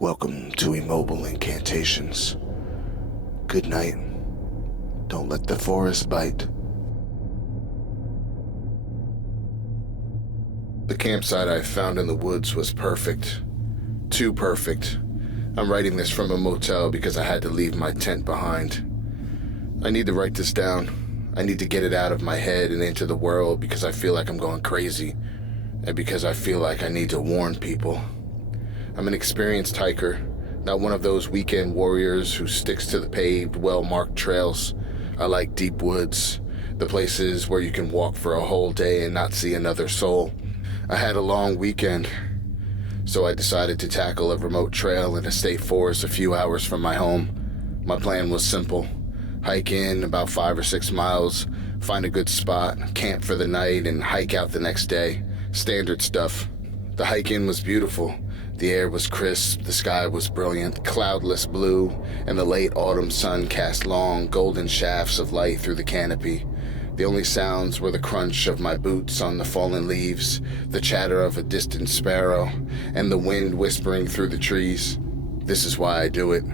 Welcome to Immobile Incantations. Good night. Don't let the forest bite. The campsite I found in the woods was perfect. Too perfect. I'm writing this from a motel because I had to leave my tent behind. I need to write this down. I need to get it out of my head and into the world because I feel like I'm going crazy, and because I feel like I need to warn people. I'm an experienced hiker, not one of those weekend warriors who sticks to the paved, well-marked trails. I like deep woods, the places where you can walk for a whole day and not see another soul. I had a long weekend, so I decided to tackle a remote trail in a state forest a few hours from my home. My plan was simple. Hike in about 5 or 6 miles, find a good spot, camp for the night, and hike out the next day. Standard stuff. The hike in was beautiful. The air was crisp, the sky was brilliant, cloudless blue, and the late autumn sun cast long, golden shafts of light through the canopy. The only sounds were the crunch of my boots on the fallen leaves, the chatter of a distant sparrow, and the wind whispering through the trees. This is why I do it.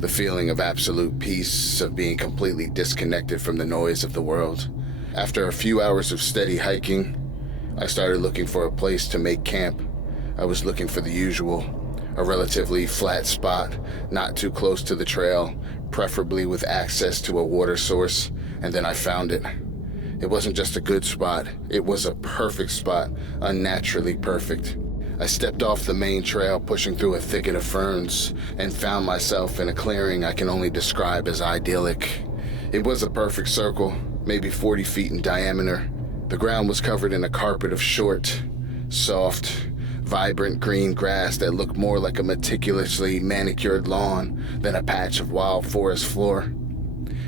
The feeling of absolute peace, of being completely disconnected from the noise of the world. After a few hours of steady hiking, I started looking for a place to make camp. I was looking for the usual, a relatively flat spot, not too close to the trail, preferably with access to a water source, and then I found it. It wasn't just a good spot, it was a perfect spot, unnaturally perfect. I stepped off the main trail, pushing through a thicket of ferns, and found myself in a clearing I can only describe as idyllic. It was a perfect circle, maybe 40 feet in diameter. The ground was covered in a carpet of short, soft, vibrant green grass that looked more like a meticulously manicured lawn than a patch of wild forest floor.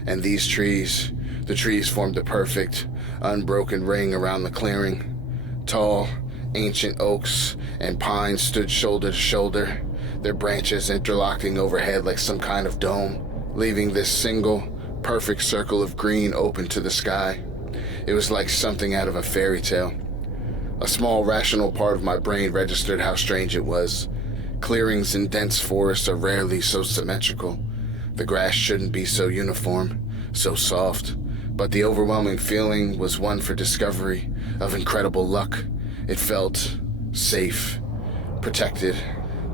And these trees, the trees formed a perfect, unbroken ring around the clearing. Tall, ancient oaks and pines stood shoulder to shoulder, their branches interlocking overhead like some kind of dome, leaving this single, perfect circle of green open to the sky. It was like something out of a fairy tale. A small rational part of my brain registered how strange it was. Clearings in dense forests are rarely so symmetrical. The grass shouldn't be so uniform, so soft, but the overwhelming feeling was one for discovery, of incredible luck. It felt safe, protected.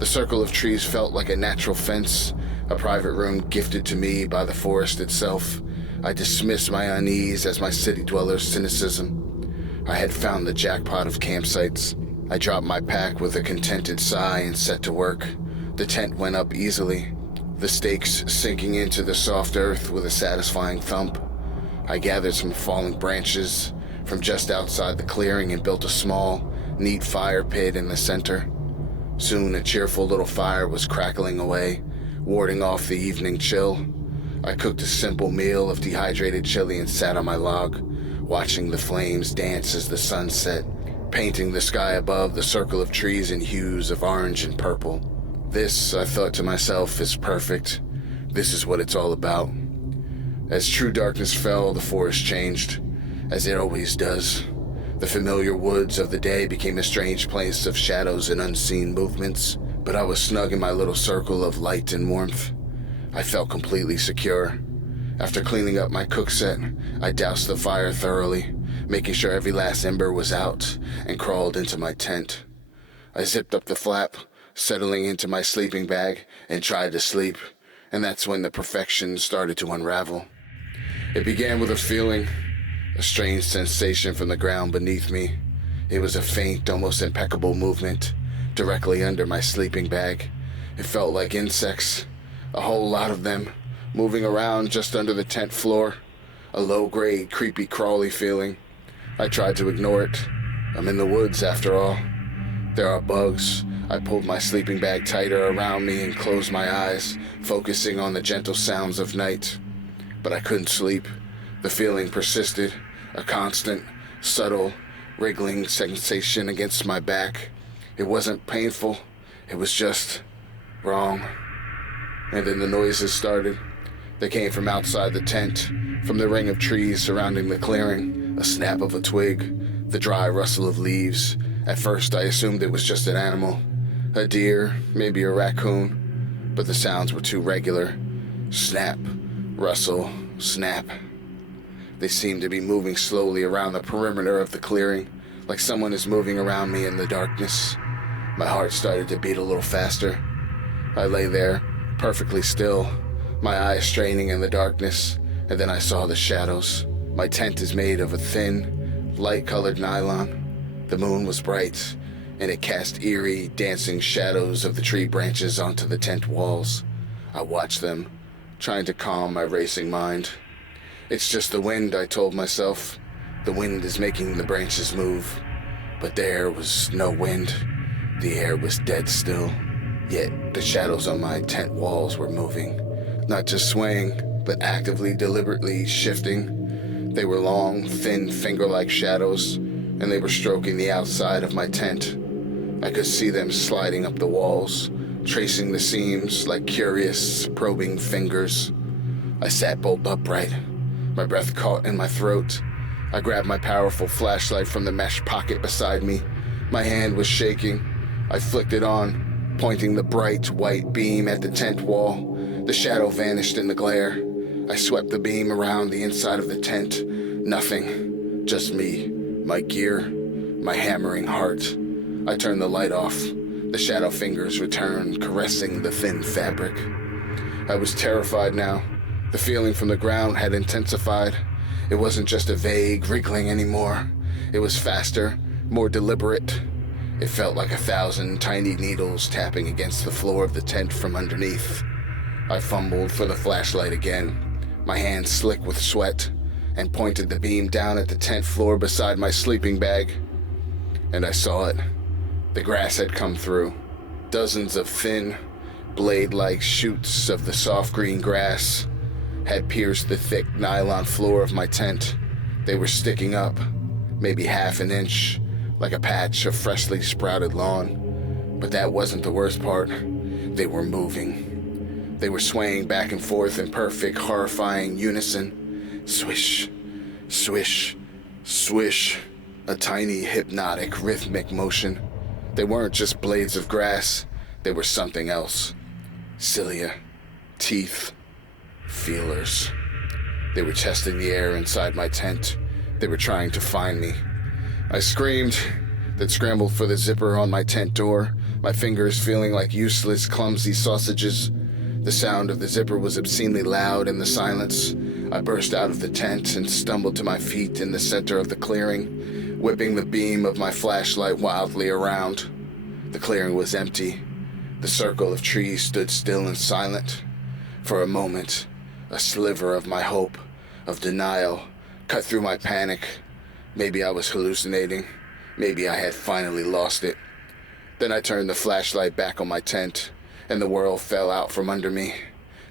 The circle of trees felt like a natural fence, a private room gifted to me by the forest itself. I dismissed my unease as my city dweller's cynicism. I had found the jackpot of campsites. I dropped my pack with a contented sigh and set to work. The tent went up easily, the stakes sinking into the soft earth with a satisfying thump. I gathered some falling branches from just outside the clearing and built a small, neat fire pit in the center. Soon a cheerful little fire was crackling away, warding off the evening chill. I cooked a simple meal of dehydrated chili and sat on my log, watching the flames dance as the sun set, painting the sky above the circle of trees in hues of orange and purple. This, I thought to myself, is perfect. This is what it's all about. As true darkness fell, the forest changed, as it always does. The familiar woods of the day became a strange place of shadows and unseen movements, but I was snug in my little circle of light and warmth. I felt completely secure. After cleaning up my cook set, I doused the fire thoroughly, making sure every last ember was out, and crawled into my tent. I zipped up the flap, settling into my sleeping bag, and tried to sleep, and that's when the perfection started to unravel. It began with a feeling, a strange sensation from the ground beneath me. It was a faint, almost impeccable movement, directly under my sleeping bag. It felt like insects, a whole lot of them, moving around just under the tent floor. A low-grade, creepy, crawly feeling. I tried to ignore it. I'm in the woods, after all. There are bugs. I pulled my sleeping bag tighter around me and closed my eyes, focusing on the gentle sounds of night. But I couldn't sleep. The feeling persisted, a constant, subtle, wriggling sensation against my back. It wasn't painful. It was just wrong. And then the noises started. They came from outside the tent, from the ring of trees surrounding the clearing, a snap of a twig, the dry rustle of leaves. At first I assumed it was just an animal. A deer, maybe a raccoon, but the sounds were too regular. Snap, rustle, snap. They seemed to be moving slowly around the perimeter of the clearing, like someone is moving around me in the darkness. My heart started to beat a little faster. I lay there, perfectly still, my eyes straining in the darkness, and then I saw the shadows. My tent is made of a thin, light-colored nylon. The moon was bright, and it cast eerie, dancing shadows of the tree branches onto the tent walls. I watched them, trying to calm my racing mind. It's just the wind, I told myself. The wind is making the branches move. But there was no wind. The air was dead still. Yet the shadows on my tent walls were moving. Not just swaying, but actively, deliberately shifting. They were long, thin, finger-like shadows, and they were stroking the outside of my tent. I could see them sliding up the walls, tracing the seams like curious, probing fingers. I sat bolt upright, my breath caught in my throat. I grabbed my powerful flashlight from the mesh pocket beside me. My hand was shaking. I flicked it on, pointing the bright white beam at the tent wall. The shadow vanished in the glare. I swept the beam around the inside of the tent. Nothing. Just me, my gear, my hammering heart. I turned the light off. The shadow fingers returned, caressing the thin fabric. I was terrified now. The feeling from the ground had intensified. It wasn't just a vague wriggling anymore. It was faster, more deliberate. It felt like 1,000 tiny needles tapping against the floor of the tent from underneath. I fumbled for the flashlight again, my hands slick with sweat, and pointed the beam down at the tent floor beside my sleeping bag. And I saw it. The grass had come through. Dozens of thin, blade-like shoots of the soft green grass had pierced the thick nylon floor of my tent. They were sticking up, maybe half an inch, like a patch of freshly sprouted lawn. But that wasn't the worst part. They were moving. They were swaying back and forth in perfect, horrifying unison. Swish, swish, swish. A tiny, hypnotic, rhythmic motion. They weren't just blades of grass. They were something else. Cilia, teeth, feelers. They were testing the air inside my tent. They were trying to find me. I screamed, then scrambled for the zipper on my tent door, my fingers feeling like useless, clumsy sausages. The sound of the zipper was obscenely loud in the silence. I burst out of the tent and stumbled to my feet in the center of the clearing, whipping the beam of my flashlight wildly around. The clearing was empty. The circle of trees stood still and silent. For a moment, a sliver of my hope, of denial, cut through my panic. Maybe I was hallucinating. Maybe I had finally lost it. Then I turned the flashlight back on my tent, and the world fell out from under me.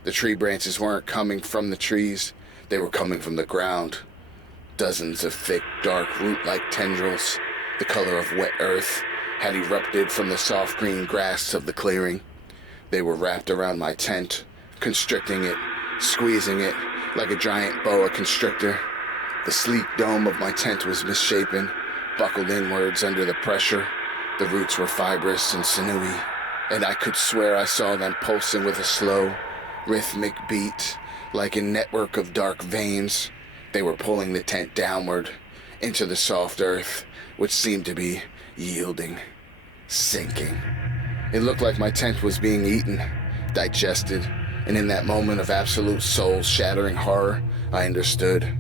The tree branches weren't coming from the trees. They were coming from the ground. Dozens of thick, dark, root-like tendrils, the color of wet earth, had erupted from the soft green grass of the clearing. They were wrapped around my tent, constricting it, squeezing it like a giant boa constrictor. The sleek dome of my tent was misshapen, buckled inwards under the pressure. The roots were fibrous and sinewy, and I could swear I saw them pulsing with a slow, rhythmic beat, like a network of dark veins. They were pulling the tent downward, into the soft earth, which seemed to be yielding, sinking. It looked like my tent was being eaten, digested, and in that moment of absolute soul-shattering horror, I understood.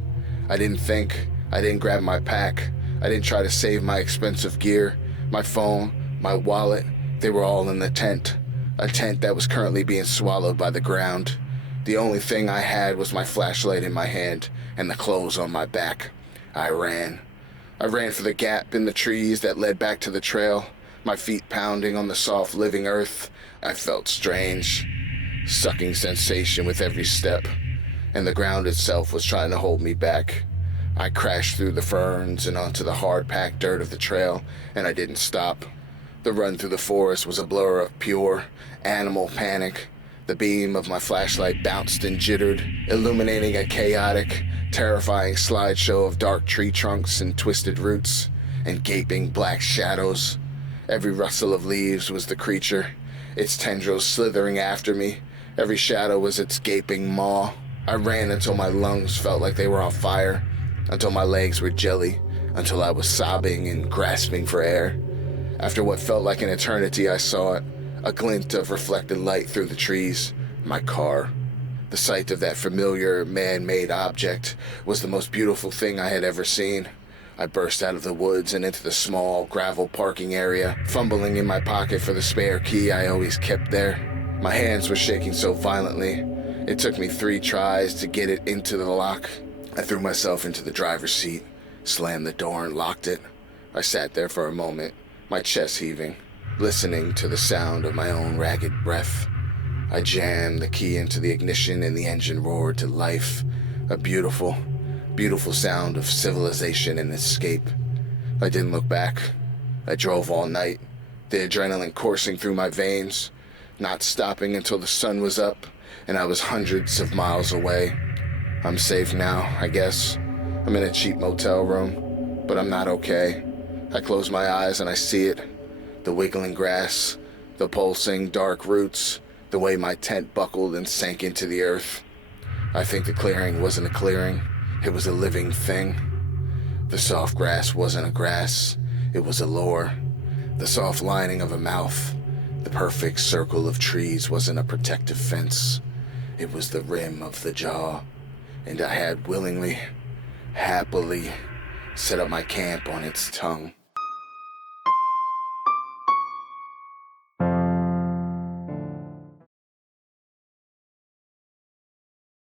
I didn't think. I didn't grab my pack. I didn't try to save my expensive gear, my phone, my wallet. They were all in the tent, a tent that was currently being swallowed by the ground. The only thing I had was my flashlight in my hand and the clothes on my back. I ran. I ran for the gap in the trees that led back to the trail, my feet pounding on the soft living earth. I felt strange, sucking sensation with every step, and the ground itself was trying to hold me back. I crashed through the ferns and onto the hard-packed dirt of the trail, and I didn't stop. The run through the forest was a blur of pure, animal panic. The beam of my flashlight bounced and jittered, illuminating a chaotic, terrifying slideshow of dark tree trunks and twisted roots, and gaping black shadows. Every rustle of leaves was the creature, its tendrils slithering after me. Every shadow was its gaping maw. I ran until my lungs felt like they were on fire, until my legs were jelly, until I was sobbing and grasping for air. After what felt like an eternity, I saw it, a glint of reflected light through the trees. My car. The sight of that familiar, man-made object was the most beautiful thing I had ever seen. I burst out of the woods and into the small gravel parking area, fumbling in my pocket for the spare key I always kept there. My hands were shaking so violently, it took me 3 tries to get it into the lock. I threw myself into the driver's seat, slammed the door and locked it. I sat there for a moment, my chest heaving, listening to the sound of my own ragged breath. I jammed the key into the ignition and the engine roared to life, a beautiful, beautiful sound of civilization and escape. I didn't look back. I drove all night, the adrenaline coursing through my veins, not stopping until the sun was up and I was hundreds of miles away. I'm safe now, I guess. I'm in a cheap motel room, but I'm not okay. I close my eyes and I see it. The wiggling grass, the pulsing dark roots, the way my tent buckled and sank into the earth. I think the clearing wasn't a clearing. It was a living thing. The soft grass wasn't a grass. It was a lure. The soft lining of a mouth. The perfect circle of trees wasn't a protective fence. It was the rim of the jaw. And I had willingly, happily set up my camp on its tongue.